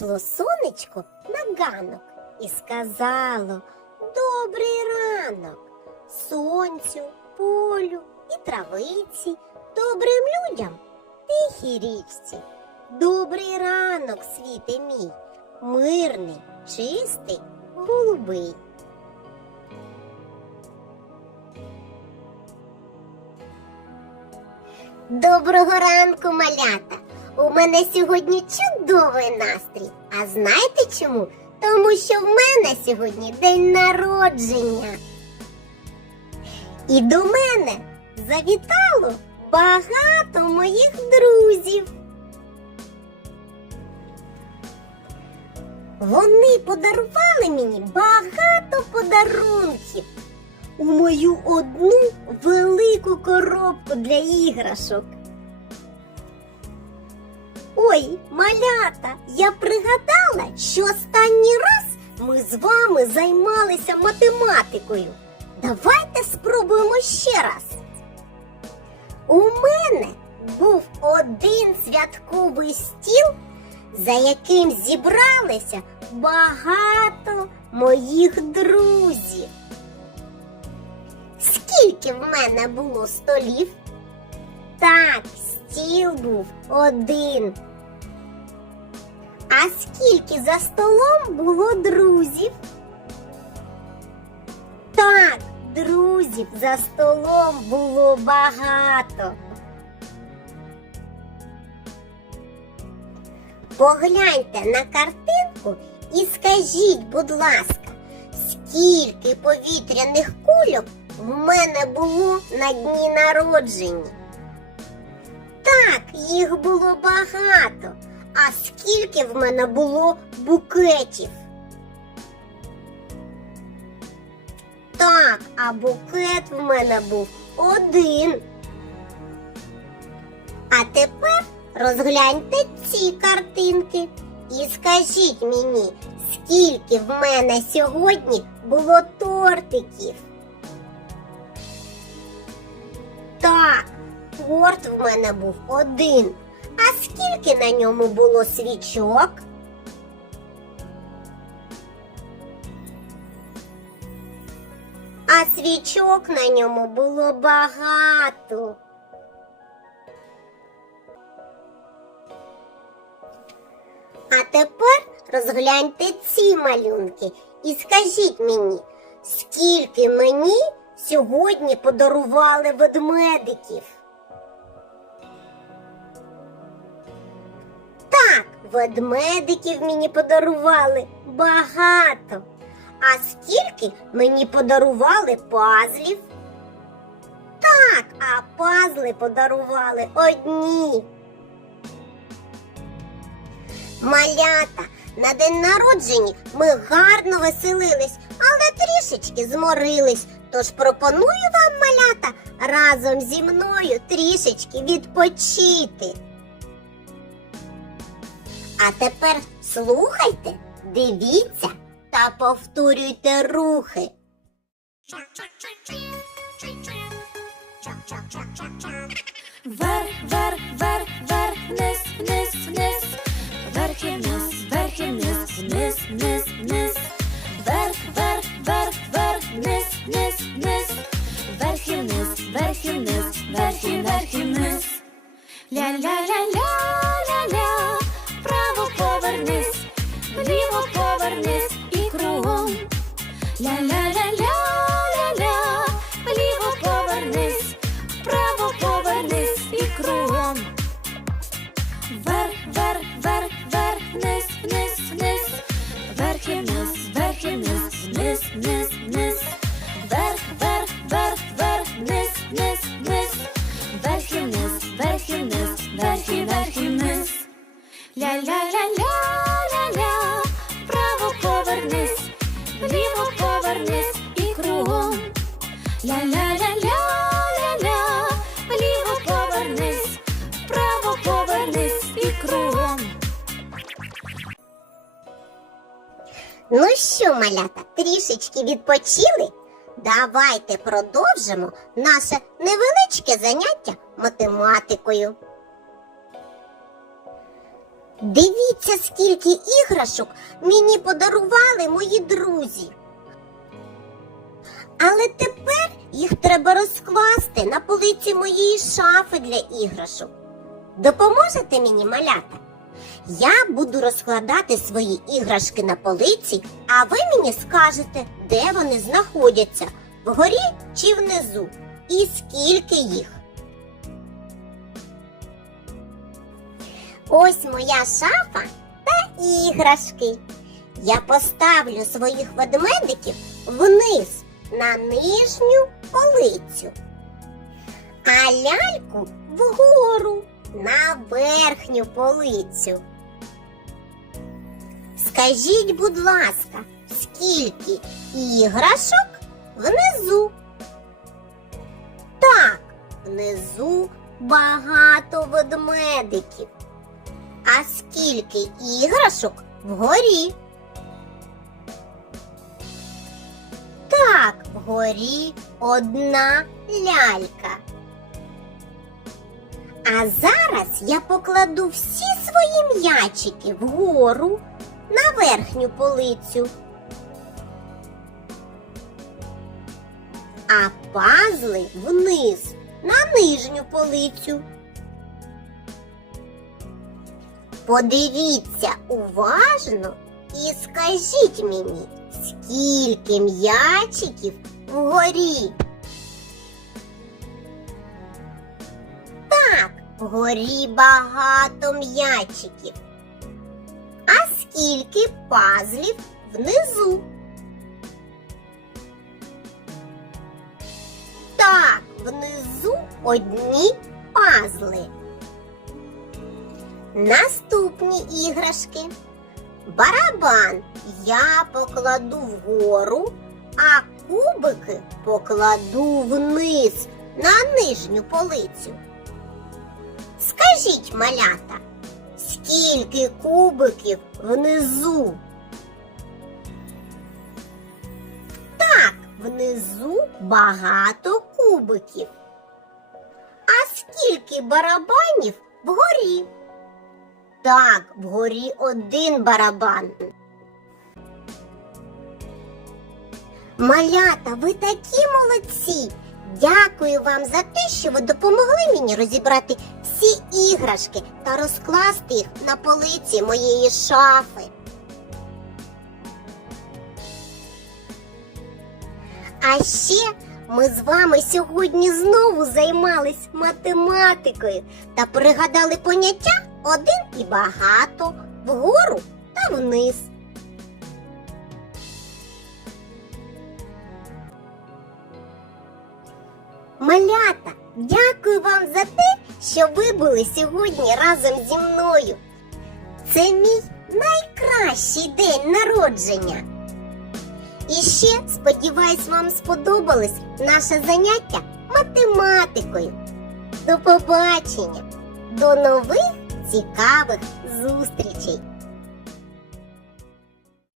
Вийшло сонечко на ганок і сказало Добрий ранок сонцю, полю і травиці, добрим людям, тихій річці. Добрий ранок, світе мій, мирний, чистий, голубий. Доброго ранку, малята! У мене сьогодні чудовий настрій. А знаєте чому? Тому що в мене сьогодні день народження. І до мене завітало багато моїх друзів. Вони подарували мені багато подарунків у мою одну велику коробку для іграшок. Ой, малята, я пригадала, що останній раз ми з вами займалися математикою. Давайте спробуємо ще раз. У мене був один святковий стіл, за яким зібралися багато моїх друзів. Скільки в мене було столів? Так, стіл був один. А скільки за столом було друзів? Так, друзів за столом було багато. Погляньте на картинку і скажіть, будь ласка, скільки повітряних кульок в мене було на дні народження? Їх було багато. А скільки в мене було букетів? Так, а букет в мене був один. А тепер розгляньте ці картинки і скажіть мені, скільки в мене сьогодні було тортиків? Торт в мене був один. А скільки на ньому було свічок? А свічок на ньому було багато. А тепер розгляньте ці малюнки і скажіть мені, скільки мені сьогодні подарували ведмедиків? Ведмедиків мені подарували багато. А скільки мені подарували пазлів? Так, а пазли подарували одні. Малята, на день народження ми гарно веселились, але трішечки зморились. Тож пропоную вам, малята, разом зі мною трішечки відпочити. А тепер слухайте, дивіться та повторюйте рухи. Вверх, вверх, вверх, вверх, вниз, вниз, вниз, вверх і вниз, вверх і вниз, вниз, вниз, вниз, вверх, вверх, вверх, вверх, вниз, вниз, вниз, вверх і вниз, вверх і вниз, вверх і вниз. Ля-ля-ля-ля-ля-ля, Ля-ля-ля-ля-ля-ля, вправо повернись, вліво повернись і кругом. Ля-ля-ля-ля-ля-ля, вліво повернись, вправо повернись і кругом. Ну що, малята, трішечки відпочили? Давайте продовжимо наше невеличке заняття математикою. Дивіться, скільки іграшок мені подарували мої друзі. Але тепер їх треба розкласти на полиці моєї шафи для іграшок. Допоможете мені, малята? Я буду розкладати свої іграшки на полиці, а ви мені скажете, де вони знаходяться вгорі чи внизу, і скільки їх. Ось моя шафа та іграшки. Я поставлю своїх ведмедиків вниз на нижню полицю, а ляльку вгору на верхню полицю. Скажіть, будь ласка, скільки іграшок внизу? Так, внизу багато ведмедиків. А скільки іграшок вгорі? Так, вгорі одна лялька. А зараз я покладу всі свої м'ячики вгору на верхню полицю. А пазли вниз на нижню полицю. Подивіться уважно і скажіть мені, скільки м'ячиків вгорі. Так, вгорі багато м'ячиків. А скільки пазлів внизу? Так, внизу одні пазли. Наступні іграшки. Барабан я покладу вгору, а кубики покладу вниз на нижню полицю. Скажіть, малята, скільки кубиків внизу? Так, внизу багато кубиків. А скільки барабанів вгорі? Так, вгорі один барабан. Малята, ви такі молодці! Дякую вам за те, що ви допомогли мені розібрати всі іграшки та розкласти їх на полиці моєї шафи. А ще ми з вами сьогодні знову займались математикою та пригадали поняття один і багато, вгору та вниз. Малята, дякую вам за те, що ви були сьогодні разом зі мною. Це мій найкращий день народження. І ще, сподіваюсь, вам сподобалось наше заняття математикою. До побачення, до нових цікавих зустрічей!